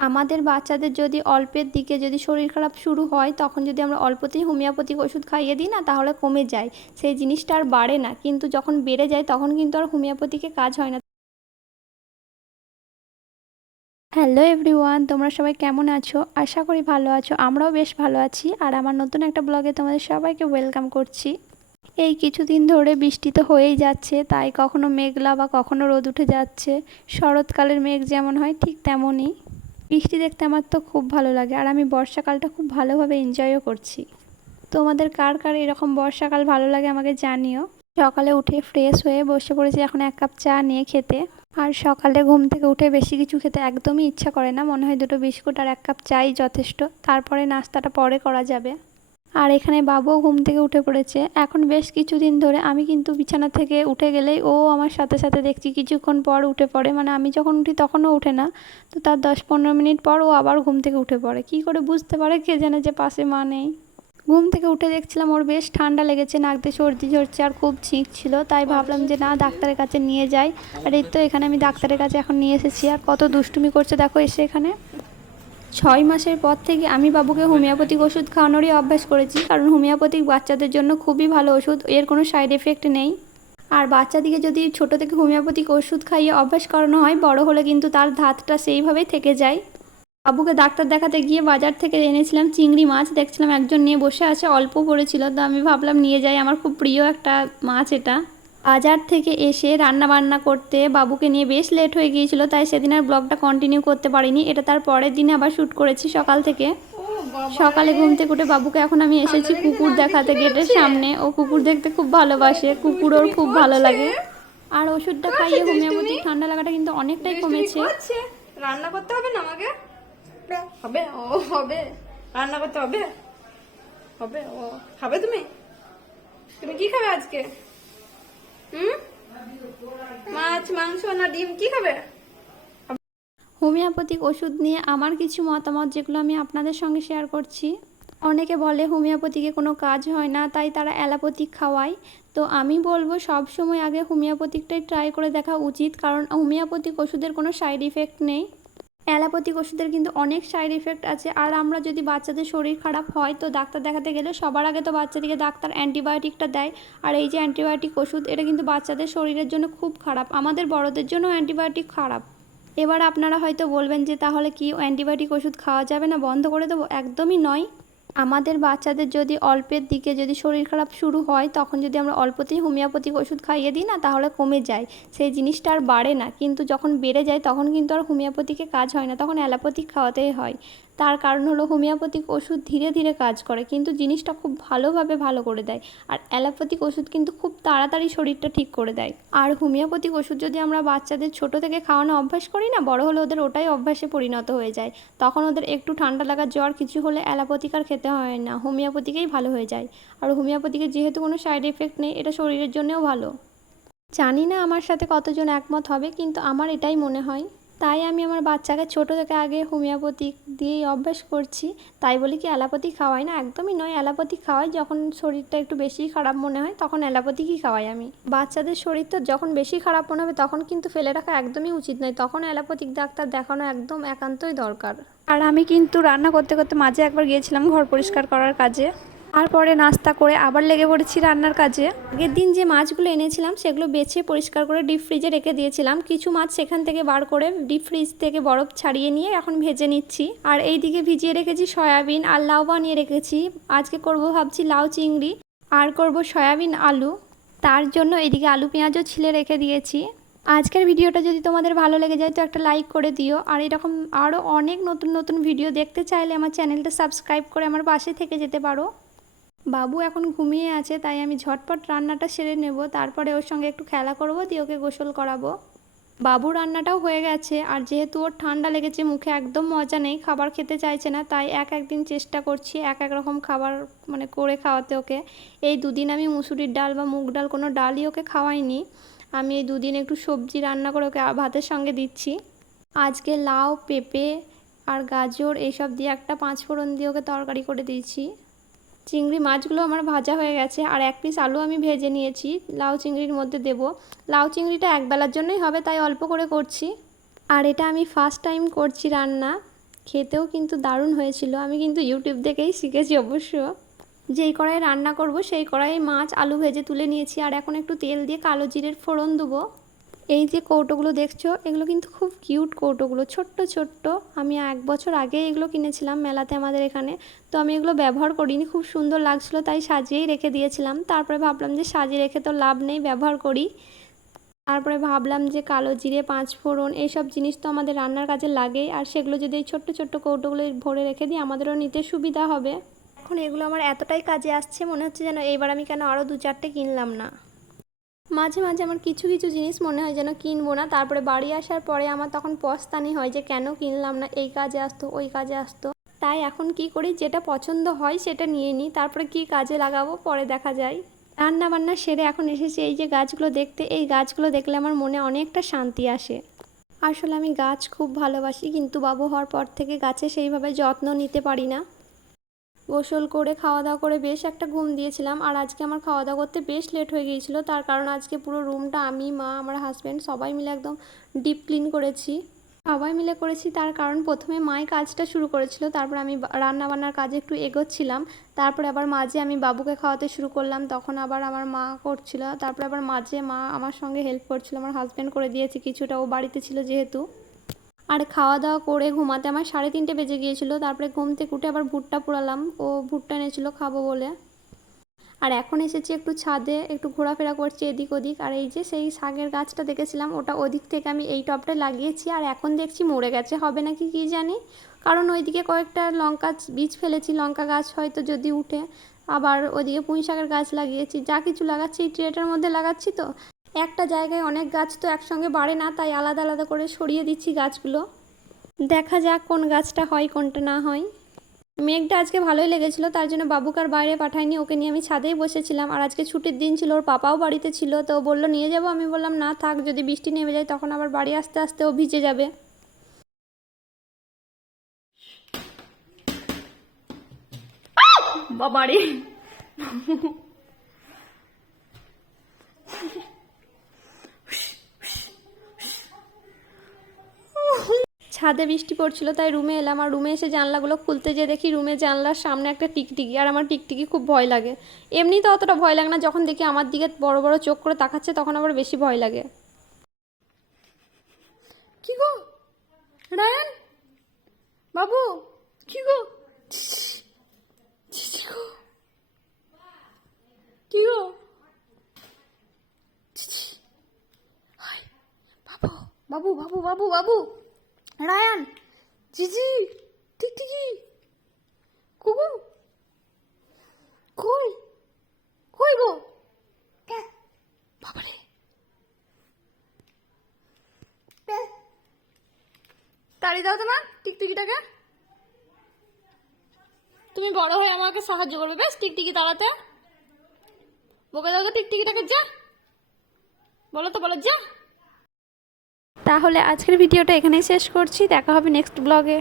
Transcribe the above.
আমাদের বাচ্চাদের যদি অল্পের দিকে যদি শরীর খারাপ শুরু হয়, তখন যদি আমরা অল্পতেই হোমিওপ্যাথিক ওষুধ খাইয়ে দিই না, তাহলে কমে যায়। সেই জিনিসটা আর বাড়ে না। কিন্তু যখন বেড়ে যায়, তখন কিন্তু আর হোমিওপ্যাথিকে কাজ হয় না। হ্যালো এভরিওয়ান, তোমরা সবাই কেমন আছো? আশা করি ভালো আছো। আমরাও বেশ ভালো আছি। আর আমার নতুন একটা ব্লগে তোমাদের সবাইকে ওয়েলকাম করছি। এই কিছুদিন ধরে বৃষ্টি তো হয়েই যাচ্ছে, তাই কখনো মেঘলা বা কখনো রোদ উঠে যাচ্ছে। শরৎকালের মেঘ যেমন হয়, ঠিক তেমনই। বৃষ্টি দেখতে আমার তো খুব ভালো লাগে আর আমি বর্ষাকালটা খুব ভালোভাবে এনজয়ও করছি। তোমাদের কার কার এরকম বর্ষাকাল ভালো লাগে আমাকে জানিও। সকালে উঠে ফ্রেশ হয়ে বসে পড়েছি এখন এক কাপ চা নিয়ে খেতে। আর সকালে ঘুম থেকে উঠে বেশি কিছু খেতে একদমই ইচ্ছা করে না। মনে হয় দুটো বিস্কুট আর এক কাপ চাই যথেষ্ট। তারপরে নাস্তাটা পরে করা যাবে। আর এখানে বাবুও ঘুম থেকে উঠে পড়েছে। এখন বেশ কিছুদিন ধরে আমি কিন্তু বিছানা থেকে উঠে গেলেই ও আমার সাথে সাথে দেখছি, কিছুক্ষণ পর উঠে পড়ে। মানে আমি যখন উঠি তখনও উঠে না। তো তার দশ পনেরো মিনিট পর ও আবার ঘুম থেকে উঠে পড়ে। কি করে বুঝতে পারে কে জানে যে পাশে মা নেই। ঘুম থেকে উঠে দেখছিলাম ওর বেশ ঠান্ডা লেগেছে, নাক দিয়ে সর্দি ঝরছে আর খুব ছিঁক ছিল। তাই ভাবলাম যে না, ডাক্তারের কাছে নিয়ে যাই। আর এই তো এখানে আমি ডাক্তারের কাছে এখন নিয়ে এসেছি। আর কত দুষ্টুমি করছে দেখো এসে এখানে। ছয় মাসের পর থেকে আমি বাবুকে হোমিওপ্যাথিক ওষুধ খাওয়ানোরই অভ্যাস করেছি। কারণ হোমিওপ্যাথিক বাচ্চাদের জন্য খুবই ভালো ওষুধ, এর কোনো সাইড এফেক্ট নেই। আর বাচ্চাদিকে যদি ছোট থেকে হোমিওপ্যাথিক ওষুধ খাইয়ে অভ্যাস করানো হয়, বড় হলে কিন্তু তার ধাতটা সেইভাবেই থেকে যায়। বাবুকে ডাক্তার দেখাতে গিয়ে বাজার থেকে এনেছিলাম চিংড়ি মাছ, দেখছিলাম একজন নিয়ে বসে আছে, অল্প পড়েছিল। তো আমি ভাবলাম নিয়ে যাই, আমার খুব প্রিয় একটা মাছ এটা। বাজার থেকে এসে রান্না বান্না করতে বাবুকে নিয়ে বেশ লেট হয়ে গিয়েছিল তাই সেদিন আর ব্লগটা কন্টিনিউ করতে পারিনি। এটা তার পরের দিনে আবার শ্যুট করেছি সকাল থেকে। সকালে ঘুম থেকে উঠে বাবুকে এখন আমি এসেছি কুকুর দেখাতে গেটের সামনে। ও কুকুর দেখতে খুব ভালোবাসে কুকুর ওর খুব ভালো লাগে। আর ওষুধটা খাইয়ে হোমিওপ্যাথিক ঠান্ডা লাগাটা কিন্তু অনেকটাই কমেছে। রান্না করতে হবে না আমাকে? হবে ও হবে। রান্না করতে হবে? হবে ও খাবে তুমি? তুমি কি খাবে আজকে? মাছ, মাংস না ডিম, কি খাবে? হোমিওপ্যাথিক ওষুধ নিয়ে আমার কিছু মতামত যেগুলো আমি আপনাদের সঙ্গে শেয়ার করছি। অনেকে বলে হোমিওপ্যাথিকে কোনো কাজ হয় না, তাই তারা অ্যালোপ্যাথিক খাওয়ায়। তো আমি বলব সব সময় আগে হোমিওপ্যাথিকটাই ট্রাই করে দেখা উচিত, কারণ হোমিওপ্যাথিক ওষুধের কোনো সাইড ইফেক্ট নেই। অ্যালোপ্যাথিক ওষুধের কিন্তু অনেক সাইড এফেক্ট আছে। আর আমরা যদি বাচ্চাদের শরীর খারাপ হয়, তো ডাক্তার দেখাতে গেলে সবার আগে তো বাচ্চাদেরকে ডাক্তার অ্যান্টিবায়োটিকটা দেয়। আর এই যে অ্যান্টিবায়োটিক ওষুধ, এটা কিন্তু বাচ্চাদের শরীরের জন্য খুব খারাপ। আমাদের বড়দের জন্য অ্যান্টিবায়োটিক খারাপ। এবার আপনারা হয়তো বলবেন যে, তাহলে কি অ্যান্টিবায়োটিক ওষুধ খাওয়া যাবে না? বন্ধ করে দেবো? একদমই নয়। আমাদের বাচ্চাদের যদি অল্পের দিকে যদি শরীর খারাপ শুরু হয়, তখন যদি আমরা অল্পতেই হোমিওপ্যাথিক ওষুধ খাইয়ে দিই না, তাহলে কমে যায়। সেই জিনিসটা আর বাড়ে না। কিন্তু যখন বেড়ে যায়, তখন কিন্তু আর হোমিওপ্যাথিকে কাজ হয় না। তখন অ্যালোপ্যাথিক খাওয়াতেই হয়। তার কারণ হলো হোমিওপ্যাথিক ওষুধ ধীরে ধীরে কাজ করে, কিন্তু জিনিসটা খুব ভালোভাবে ভালো করে দেয়। আর অ্যালোপ্যাথিক ওষুধ কিন্তু খুব তাড়াতাড়ি শরীরটা ঠিক করে দেয়। আর হোমিওপ্যাথিক ওষুধ যদি আমরা বাচ্চাদের ছোট থেকে খাওয়ানো অভ্যাস করি না, বড় হলে ওদের ওটাই অভ্যাসে পরিণত হয়ে যায়। তখন ওদের একটু ঠান্ডা লাগা জ্বর কিছু হলে অ্যালোপ্যাথিক আর খেতে হয় না, হোমিওপ্যাথিকেই ভালো হয়ে যায়। আর হোমিওপ্যাথিকের যেহেতু কোনো সাইড এফেক্ট নেই, এটা শরীরের জন্যও ভালো। জানি না আমার সাথে কতজন একমত হবে, কিন্তু আমার এটাই মনে হয়। তাই আমি আমার বাচ্চাকে ছোট থেকে আগে হোমিওপ্যাথিক দিয়েই অভ্যাস করছি। তাই বলি কি, অ্যালোপ্যাথি খাওয়াই না, একদমই নয়। অ্যালোপ্যাথি খাওয়াই যখন শরীরটা একটু বেশি খারাপ মনে হয়, তখন অ্যালোপ্যাথিকই খাওয়াই আমি। বাচ্চাদের শরীর তো যখন বেশি খারাপ মনে হবে, তখন কিন্তু ফেলে রাখা একদমই উচিত নয়। তখন অ্যালোপ্যাথিক ডাক্তার দেখানো একদম একান্তই দরকার। আর আমি কিন্তু রান্না করতে করতে মাঝে একবার গিয়েছিলাম ঘর পরিষ্কার করার কাজে। তারপরে নাস্তা করে আবার লেগে পড়েছি রান্নার কাজে। আগের দিন যে মাছগুলো এনেছিলাম, সেগুলো বেছে পরিষ্কার করে ডিপ ফ্রিজে রেখে দিয়েছিলাম। কিছু মাছ সেখান থেকে বার করে ডিপ ফ্রিজ থেকে বরফ ছাড়িয়ে নিয়ে এখন ভেজে নিচ্ছি। আর এই দিকে ভিজিয়ে রেখেছি সয়াবিন আর লাউ বানিয়ে রেখেছি। আজকে করব ভাবছি লাউ চিংড়ি, আর করব সয়াবিন আলু। তার জন্য এদিকে আলু পেঁয়াজও ছিলে রেখে দিয়েছি। আজকের ভিডিওটা যদি তোমাদের ভালো লেগে যায়, তো একটা লাইক করে দিও। আর এরকম আরও অনেক নতুন নতুন ভিডিও দেখতে চাইলে আমার চ্যানেলটা সাবস্ক্রাইব করে আমার পাশে থেকে যেতে পারো। বাবু এখন ঘুমিয়ে আছে, তাই আমি ঝটপট রান্নাটা সেরে নেব। তারপরে ওর সঙ্গে একটু খেলা করব, দিয়ে ওকে গোসল করাবো। বাবু রান্নাটাও হয়ে গেছে, আর যেহেতু ওর ঠান্ডা লেগেছে, মুখে একদম মজা নেই, খাবার খেতে চাইছে না, তাই এক একদিন চেষ্টা করছি এক এক রকম খাবার মানে করে খাওয়াতে ওকে। এই দুদিন আমি মুসুরির ডাল বা মুগ ডাল কোনো ডালই ওকে খাওয়াইনি। আমি এই দুদিন একটু সবজি রান্না করে ওকে ভাতের সঙ্গে দিচ্ছি। আজকে লাউ, পেঁপে আর গাজর, এইসব দিয়ে একটা পাঁচ ফোড়ন দিয়ে ওকে তরকারি করে দিয়েছি। চিংড়ি মাছগুলো আমার ভাজা হয়ে গেছে আর এক পিস আলু আমি ভেজে নিয়েছি। লাউ চিংড়ির মধ্যে দেব। লাউ চিংড়িটা একবেলার জন্যই হবে, তাই অল্প করে করছি। আর এটা আমি ফার্স্ট টাইম করছি রান্না। খেতেও কিন্তু দারুণ হয়েছিল। আমি কিন্তু ইউটিউব দেখেই শিখেছি অবশ্য। যেই কড়াই রান্না করব, সেই কড়াইয়ে মাছ, আলু ভেজে তুলে নিয়েছি। আর এখন একটু তেল দিয়ে কালো জিরের ফোড়ন দেবো। এই যে কৌটোগুলো দেখছ, এগুলো কিন্তু খুব কিউট কৌটোগুলো, ছোট্ট ছোট্ট। আমি এক বছর আগে এগুলো কিনেছিলাম মেলাতে আমাদের এখানে। তো আমি এগুলো ব্যবহার করিনি, খুব সুন্দর লাগছিল তাই সাজিয়েই রেখে দিয়েছিলাম। তারপরে ভাবলাম যে সাজিয়ে রেখে তো লাভ নেই, ব্যবহার করি। তারপরে ভাবলাম যে কালো জিরে, পাঁচ ফোড়ন, এইসব জিনিস তো আমাদের রান্নার কাজে লাগেই। আর সেগুলো যদি এই ছোট্ট ছোট্ট কৌটোগুলো ভরে রেখে দিই, আমাদেরও নিতে সুবিধা হবে। এখন এগুলো আমার এতটাই কাজে আসছে, মনে হচ্ছে যেন এইবার আমি কেন আরও দু চারটে কিনলাম না। মাঝে মাঝে আমার কিছু কিছু জিনিস মনে হয় যেন কিনবো না। তারপরে বাড়ি আসার পরে আমার তখন পস্তানি হয় যে কেন কিনলাম না, এই কাজে আসতো, ওই কাজে আসতো। তাই এখন কি করি, যেটা পছন্দ হয় সেটা নিয়ে নিই, তারপরে কি কাজে লাগাবো পরে দেখা যায়। রান্না বান্না সেরে এখন এসেছি, এই যে গাছগুলো দেখতে, এই গাছগুলো দেখলে আমার মনে অনেকটা শান্তি আসে। আসলে আমি গাছ খুব ভালোবাসি, কিন্তু বাবু হওয়ার পর থেকে গাছে সেইভাবে যত্ন নিতে পারি না। গোসল করে খাওয়া দাওয়া করে বেশ একটা ঘুম দিয়েছিলাম। আর আজকে আমার খাওয়া দাওয়া করতে বেশ লেট হয়ে গিয়েছিল। তার কারণ আজকে পুরো রুমটা আমি, মা, আমার হাজব্যান্ড সবাই মিলে একদম ডিপ ক্লিন করেছি। সবাই মিলে করেছি তার কারণ প্রথমে মাই কাজটা শুরু করেছিল। তারপর আমি রান্না বান্নার কাজে একটু এগোচ্ছিলাম। তারপরে আবার মাঝে আমি বাবুকে খাওয়াতে শুরু করলাম। তখন আবার আমার মা করছিল। তারপরে আবার মাঝে মা আমার সঙ্গে হেল্প করছিল। আমার হাজব্যান্ড করে দিয়েছে কিছুটা। ও বাড়িতে ছিল যেহেতু। আর খাওয়া দাওয়া করে ঘুমাতে আমার সাড়ে তিনটে বেজে গিয়েছিল, তারপরে ঘুম থেকে উঠে আবার ভুট্টা পোড়ালাম, ও ভুট্টা এনেছিল খাব বলে। আর এখন এসেছি একটু ছাদে, একটু ঘোরাফেরা করছি এদিক ওদিক, আর এই যে সেই শাকের গাছটা দেখেছিলাম, ওটা ওদিক থেকে আমি এই টবটা লাগিয়েছি, আর এখন দেখছি মরে গেছে, হবে নাকি কি জানি? কারণ ওইদিকে কয়েকটা লঙ্কা বীজ ফেলেছি, লঙ্কা গাছ হয়তো যদি উঠে, আবার ওদিকে পুঁই শাকের গাছ লাগিয়েছি, যা কিছু লাগাচ্ছি, এই ট্রেটার মধ্যে লাগাচ্ছি তো। একটা জায়গায় অনেক গাছ তো একসঙ্গে বাড়ে না, তাই আলাদা আলাদা করে সরিয়ে দিচ্ছি গাছগুলো। দেখা যাক কোন গাছটা হয়, কোনটা না হয়। মেঘটা আজকে ভালোই লেগেছিলো, তার জন্য বাবুকে আর বাইরে পাঠাইনি, ওকে নিয়ে আমি ছাদেই বসেছিলাম। আর আজকে ছুটির দিন ছিল, ওর পাপাও বাড়িতে ছিল, তো বলল, নিয়ে যাব। আমি বললাম, না থাক, যদি বৃষ্টি নেমে যায়, তখন আবার বাড়ি আসতে আসতে ও ভিজে যাবে। বাবারে। ছাদে বৃষ্টি পড়ছিল, তাই রুমে এলাম আর রুমে এসে জানলাগুলো খুলতে যেয়ে দেখি রুমে জানলার সামনে একটা টিকটিকি আর আমার টিকটিকি খুব ভয় লাগে। এমনি তো অতটা ভয় লাগে না, যখন দেখি আমার দিকে বড় বড় চোখ করে তাকাচ্ছে তখন আবার বেশি ভয় লাগে। কি গো? রায়ান? বাবু? কি গো। কি গো? বাবু বাবু বাবু বাবু। রায়ান জিজি টিকটিকি কুকু কই? কই গো? বাবারে। তাড়ি দাও তো মা টিকটিকিটাকে। তুমি বড় হয়ে আমাকে সাহায্য করবে, বেশ? টিকটিকি তাড়াতে। বকে দাও তো টিকটিকিটাকে, যা। বলো তো, বলো, যা। তাহলে আজকের ভিডিওটা এখানেই শেষ করছি। দেখা হবে নেক্সট ব্লগে